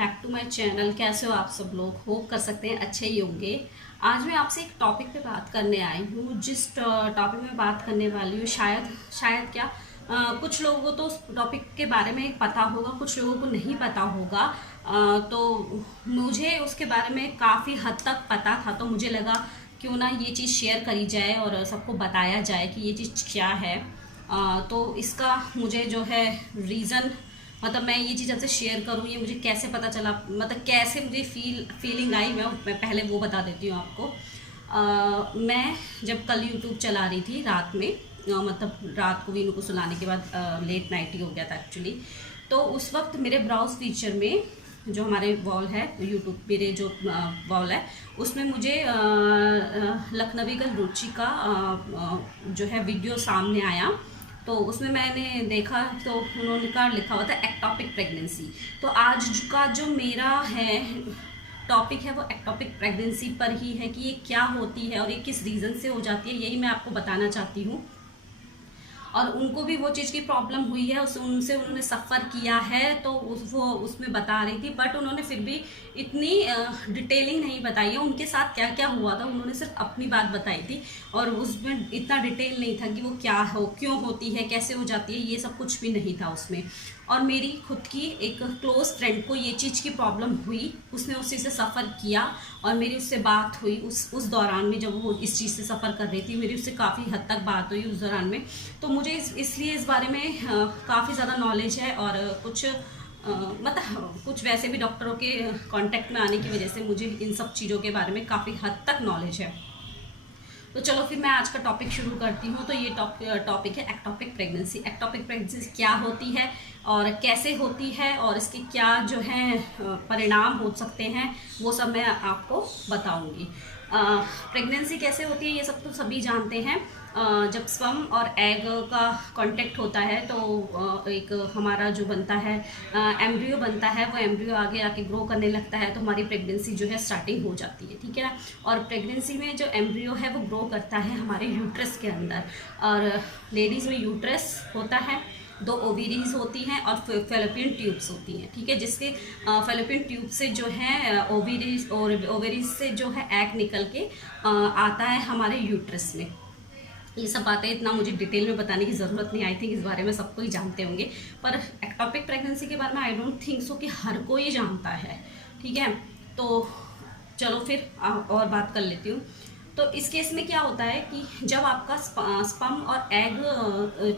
Back to my channel. कैसे हो आप सब लोग? होप कर सकते हैं अच्छे ही होंगे। आज मैं आपसे एक टॉपिक पे बात करने आई हूँ। जिस टॉपिक में बात करने वाली हूँ, शायद क्या कुछ लोगों को तो उस टॉपिक के बारे में पता होगा, कुछ लोगों को नहीं पता होगा। तो मुझे उसके बारे में काफ़ी हद तक पता था, तो मुझे लगा क्यों ना ये चीज़ शेयर करी जाए और सबको बताया जाए कि ये चीज़ क्या है। तो इसका मुझे जो है रीज़न, मतलब मैं ये चीज़ आपसे शेयर करूँ, ये मुझे कैसे पता चला, मतलब कैसे मुझे फीलिंग आई, मैं पहले वो बता देती हूँ आपको। मैं जब कल यूट्यूब चला रही थी रात में, मतलब रात को वीनू को सुलाने के बाद लेट नाइट ही हो गया था एक्चुअली। तो उस वक्त मेरे ब्राउज फीचर में जो हमारे वॉल है यूट्यूब, मेरे जो वॉल है उसमें मुझे लखनवी गर्ल रुचि का जो है वीडियो सामने आया। तो उसमें मैंने देखा तो उन्होंने का लिखा हुआ था एक्टॉपिक प्रेगनेंसी। तो आज का जो मेरा है टॉपिक है वो एक्टॉपिक प्रेगनेंसी पर ही है कि ये क्या होती है और ये किस रीज़न से हो जाती है, यही मैं आपको बताना चाहती हूँ। और उनको भी वो चीज़ की प्रॉब्लम हुई है, उनसे उन्होंने सफ़र किया है, तो वो उसमें बता रही थी। बट उन्होंने फिर भी इतनी डिटेलिंग नहीं बताई है उनके साथ क्या क्या हुआ था। उन्होंने सिर्फ अपनी बात बताई थी और उसमें इतना डिटेल नहीं था कि वो क्या हो, क्यों होती है, कैसे हो जाती है, ये सब कुछ भी नहीं था उसमें। और मेरी खुद की एक क्लोज फ्रेंड को ये चीज़ की प्रॉब्लम हुई, उसने उस चीज़ से सफ़र किया और मेरी उससे बात हुई उस दौरान में, जब वो इस चीज़ से सफ़र कर रही थी, मेरी उससे काफ़ी हद तक बात हुई उस दौरान में। तो मुझे इसलिए इस बारे में काफ़ी ज़्यादा नॉलेज है और कुछ मतलब कुछ वैसे भी डॉक्टरों के कांटेक्ट में आने की वजह से मुझे इन सब चीज़ों के बारे में काफ़ी हद तक नॉलेज है। तो चलो फिर मैं आज का टॉपिक शुरू करती हूँ। तो ये टॉपिक है एक्टॉपिक प्रेगनेंसी। एक्टॉपिक प्रेगनेंसी क्या होती है और कैसे होती है और इसके क्या जो है परिणाम हो सकते हैं, वो सब मैं आपको बताऊँगी। प्रेगनेंसी कैसे होती है ये सब तो सभी जानते हैं। जब स्पर्म और एग का कांटेक्ट होता है तो एक हमारा जो बनता है एम्ब्रियो बनता है, वो एम्ब्रियो आगे आके ग्रो करने लगता है, तो हमारी प्रेगनेंसी जो है स्टार्टिंग हो जाती है, ठीक है ना। और प्रेगनेंसी में जो एम्ब्रियो है वो ग्रो करता है हमारे यूट्रस के अंदर। और लेडीज़ में यूट्रस होता है, 2 ओवेरीज होती हैं और फेलोपियन ट्यूब्स होती हैं, ठीक है। जिसके फेलोपियन ट्यूब से जो है ओवेरीज और ओवेरीज से जो है एग निकल के आता है हमारे यूट्रस में। ये सब बातें इतना मुझे डिटेल में बताने की ज़रूरत नहीं। आई थिंक इस बारे में सबको ही जानते होंगे, पर एक्टॉपिक प्रेगनेंसी के बारे में आई डोंट थिंक सो कि हर कोई जानता है, ठीक है। तो चलो फिर और बात कर लेती हूँ। तो इस केस में क्या होता है कि जब आपका स्पर्म और एग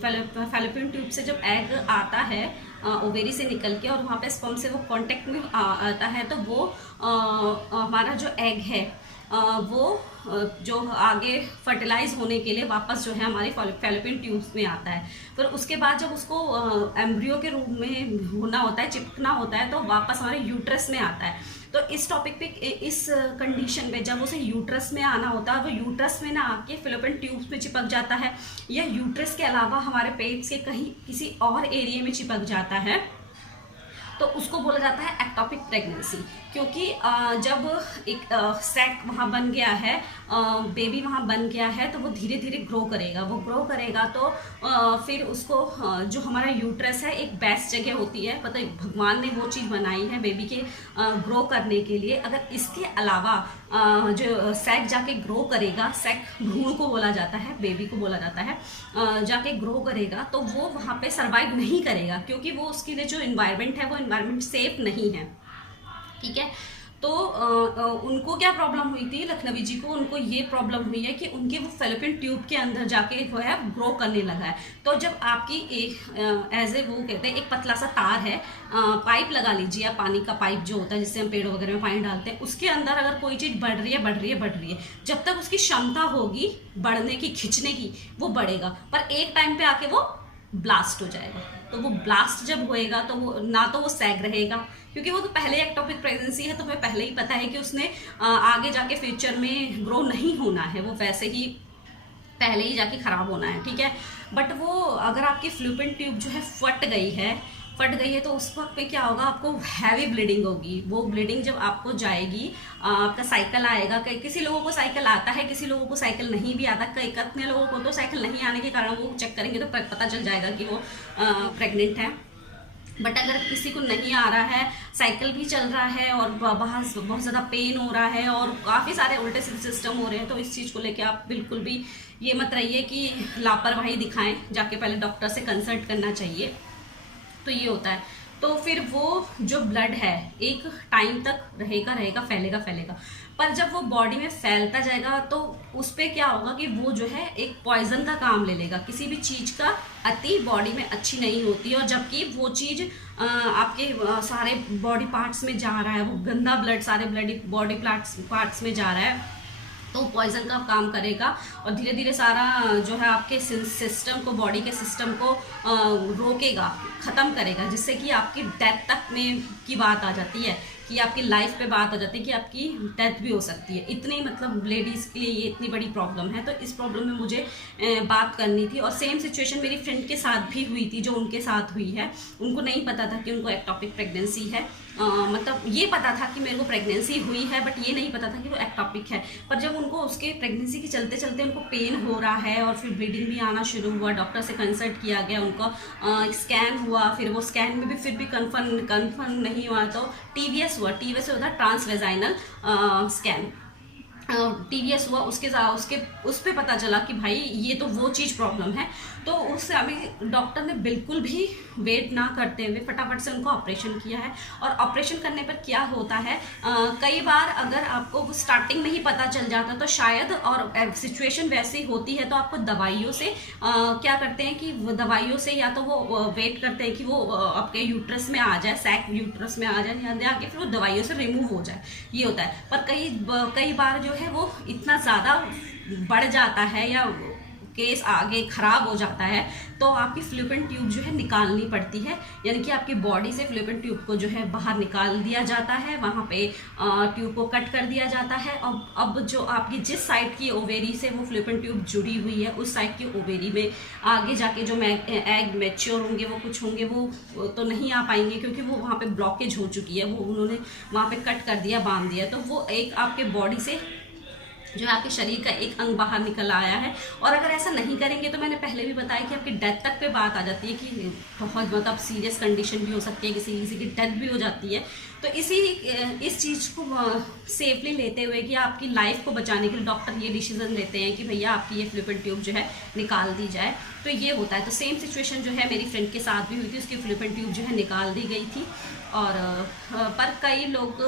फैलोपियन ट्यूब से जब एग आता है ओवेरी से निकल के और वहाँ पे स्पर्म से वो कांटेक्ट में आता है, तो वो हमारा जो एग है वो जो आगे फर्टिलाइज होने के लिए वापस जो है हमारी फैलोपियन ट्यूब्स में आता है। फिर उसके बाद जब उसको एम्ब्रियो के रूप में होना होता है, चिपकना होता है, तो वापस हमारे यूट्रस में आता है। तो इस टॉपिक पे, इस कंडीशन में जब उसे यूट्रस में आना होता है, वो यूट्रस में ना आके फैलोपियन ट्यूब्स में चिपक जाता है, या यूट्रस के अलावा हमारे पेट के कहीं किसी और एरिया में चिपक जाता है, तो उसको बोला जाता है एक्टॉपिक प्रेगनेंसी। क्योंकि जब एक सैक वहाँ बन गया है, बेबी वहाँ बन गया है, तो वो धीरे धीरे ग्रो करेगा। वो ग्रो करेगा तो फिर उसको जो हमारा यूट्रस है एक बेस्ट जगह होती है, मतलब भगवान ने वो चीज़ बनाई है बेबी के ग्रो करने के लिए। अगर इसके अलावा जो सैक जाके ग्रो करेगा, सैक भ्रूण को बोला जाता है, बेबी को बोला जाता है, जाके ग्रो करेगा, तो वो वहाँ पे सर्वाइव नहीं करेगा, क्योंकि वो उसके लिए जो इन्वायरमेंट है वो इन्वायरमेंट सेफ नहीं है, ठीक है। तो उनको क्या प्रॉब्लम हुई थी, लखनवी जी को, उनको ये प्रॉब्लम हुई है कि उनके वो फेलोपियन ट्यूब के अंदर जाके वो है ग्रो करने लगा है। तो जब आपकी एक एज ए वो कहते हैं एक पतला सा तार है, पाइप लगा लीजिए आप, पानी का पाइप जो होता है जिससे हम पेड़ वगैरह में पानी डालते हैं, उसके अंदर अगर कोई चीज़ बढ़ रही है बढ़ रही है बढ़ रही है, जब तक उसकी क्षमता होगी बढ़ने की, खींचने की, वो बढ़ेगा। पर एक टाइम पे आके वो ब्लास्ट हो जाएगा। तो वो ब्लास्ट जब होएगा तो वो ना तो वो सैग रहेगा, क्योंकि वो तो पहले एक्टॉपिक प्रेगनेंसी है, तो हमें पहले ही पता है कि उसने आगे जाके फ्यूचर में ग्रो नहीं होना है, वो वैसे ही पहले ही जाके खराब होना है, ठीक है। बट वो अगर आपकी फ्लूपियन ट्यूब जो है फट गई है तो उस वक्त पे क्या होगा, आपको हैवी ब्लीडिंग होगी। वो ब्लीडिंग जब आपको जाएगी, आपका साइकिल आएगा। किसी लोगों को साइकिल आता है, किसी लोगों को साइकिल नहीं भी आता। कितने लोगों को तो साइकिल नहीं आने के कारण वो चेक करेंगे तो पता चल जाएगा कि वो प्रेग्नेंट है। बट अगर किसी को नहीं आ रहा है, साइकिल भी चल रहा है और बाहर बहुत ज़्यादा पेन हो रहा है और काफ़ी सारे उल्टे सीधे सिस्टम हो रहे हैं, तो इस चीज़ को लेके आप बिल्कुल भी ये मत रहिए कि लापरवाही दिखाएं, जाके पहले डॉक्टर से कंसल्ट करना चाहिए। तो ये होता है। तो फिर वो जो ब्लड है एक टाइम तक रहेगा रहेगा, फैलेगा फैलेगा, पर जब वो बॉडी में फैलता जाएगा तो उस पर क्या होगा कि वो जो है एक पॉइजन का काम ले लेगा। किसी भी चीज़ का अति बॉडी में अच्छी नहीं होती, और जबकि वो चीज़ आपके सारे बॉडी पार्ट्स में जा रहा है, वो गंदा ब्लड सारे बॉडी पार्ट्स में जा रहा है, तो पॉइजन का काम करेगा और धीरे धीरे सारा जो है आपके सिस्टम को, बॉडी के सिस्टम को रोकेगा, ख़त्म करेगा, जिससे कि आपकी डेथ तक में की बात आ जाती है, कि आपकी लाइफ पे बात आ जाती है कि आपकी डेथ भी हो सकती है। इतनी मतलब लेडीज़ के लिए ये इतनी बड़ी प्रॉब्लम है। तो इस प्रॉब्लम में मुझे बात करनी थी। और सेम सिचुएशन मेरी फ्रेंड के साथ भी हुई थी, जो उनके साथ हुई है। उनको नहीं पता था कि उनको एक्टोपिक प्रेगनेंसी है, मतलब ये पता था कि मेरे को प्रेगनेंसी हुई है, बट ये नहीं पता था कि वो एक्टोपिक है। पर जब उनको उसके प्रेगनेंसी के चलते चलते उनको पेन हो रहा है और फिर ब्लीडिंग भी आना शुरू हुआ, डॉक्टर से कंसल्ट किया गया, उनका स्कैन हुआ, फिर वो स्कैन में भी फिर भी कन्फर्म नहीं हुआ, तो टीवीएस हुआ। टीवीएस होता है ट्रांसवेजाइनल स्कैन, टीवीएस हुआ। उसके उस पर पता चला कि भाई ये तो वो चीज़ प्रॉब्लम है। तो उससे हमें डॉक्टर ने बिल्कुल भी वेट ना करते हुए फटाफट से उनको ऑपरेशन किया है। और ऑपरेशन करने पर क्या होता है, कई बार अगर आपको स्टार्टिंग में ही पता चल जाता तो शायद, और सिचुएशन वैसी होती है तो आपको दवाइयों से क्या करते हैं कि वो दवाइयों से या तो वो वेट करते हैं कि वो आपके यूट्रस में आ जाए, सैक यूट्रस में आ जाए, या फिर वो दवाइयों से रिमूव हो जाए, ये होता है। पर कई बार जो है वो इतना ज़्यादा बढ़ जाता है या केस आगे खराब हो जाता है, तो आपकी फ्लूपियन ट्यूब जो है निकालनी पड़ती है, यानी कि आपकी बॉडी से फ्लूपियन ट्यूब को जो है बाहर निकाल दिया जाता है, वहाँ पे ट्यूब को कट कर दिया जाता है। और अब जो आपकी जिस साइड की ओवेरी से वो फ्लूपियन ट्यूब जुड़ी हुई है, उस साइड की ओवेरी में आगे जाके जो एग मैच्योर होंगे, वो कुछ होंगे वो तो नहीं आ पाएंगे, क्योंकि वो वहाँ पे ब्लॉकेज हो चुकी है, वो उन्होंने वहाँ पे कट कर दिया, बांध दिया। तो वो एक आपके बॉडी से जो है आपके शरीर का एक अंग बाहर निकल आया है। और अगर ऐसा नहीं करेंगे तो मैंने पहले भी बताया कि आपकी डेथ तक पे बात आ जाती है, कि बहुत मतलब सीरियस कंडीशन भी हो सकती है, किसी की डेथ भी हो जाती है। तो इस चीज़ को सेफली लेते हुए कि आपकी लाइफ को बचाने के लिए डॉक्टर ये डिसीजन लेते हैं कि भैया आपकी ये फ्लूपियन ट्यूब जो है निकाल दी जाए। तो ये होता है। तो सेम सिचुएशन जो है मेरी फ्रेंड के साथ भी हुई थी, उसकी फ्लूपियन ट्यूब जो है निकाल दी गई थी। और पर कई लोग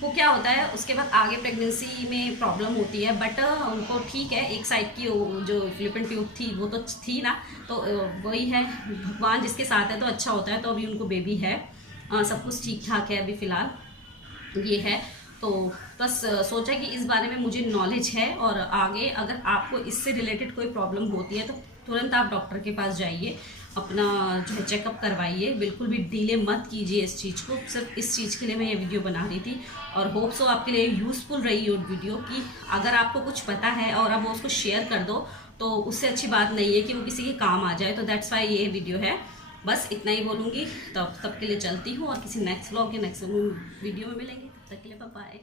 वो क्या होता है, उसके बाद आगे प्रेगनेंसी में प्रॉब्लम होती है, बट उनको ठीक है, एक साइड की जो फ्लूपियन ट्यूब थी वो तो थी ना, तो वही है, भगवान जिसके साथ है तो अच्छा होता है। तो अभी उनको बेबी है, सब कुछ ठीक ठाक है अभी फ़िलहाल ये है। तो बस सोचा कि इस बारे में मुझे नॉलेज है, और आगे अगर आपको इससे रिलेटेड कोई प्रॉब्लम होती है तो तुरंत आप डॉक्टर के पास जाइए, अपना जो है चेकअप करवाइए, बिल्कुल भी डिले मत कीजिए इस चीज़ को। सिर्फ इस चीज़ के लिए मैं ये वीडियो बना रही थी, और होप सो आपके लिए यूज़फुल रही हो वीडियो, कि अगर आपको कुछ पता है और आप उसको शेयर कर दो तो उससे अच्छी बात नहीं है कि वो किसी के काम आ जाए। तो दैट्स वाई ये वीडियो है। बस इतना ही बोलूँगी, तब के लिए चलती हूँ, और किसी नेक्स्ट व्लॉग या नेक्स्ट वीडियो में मिलेंगे। तब तक के लिए बाय बाय।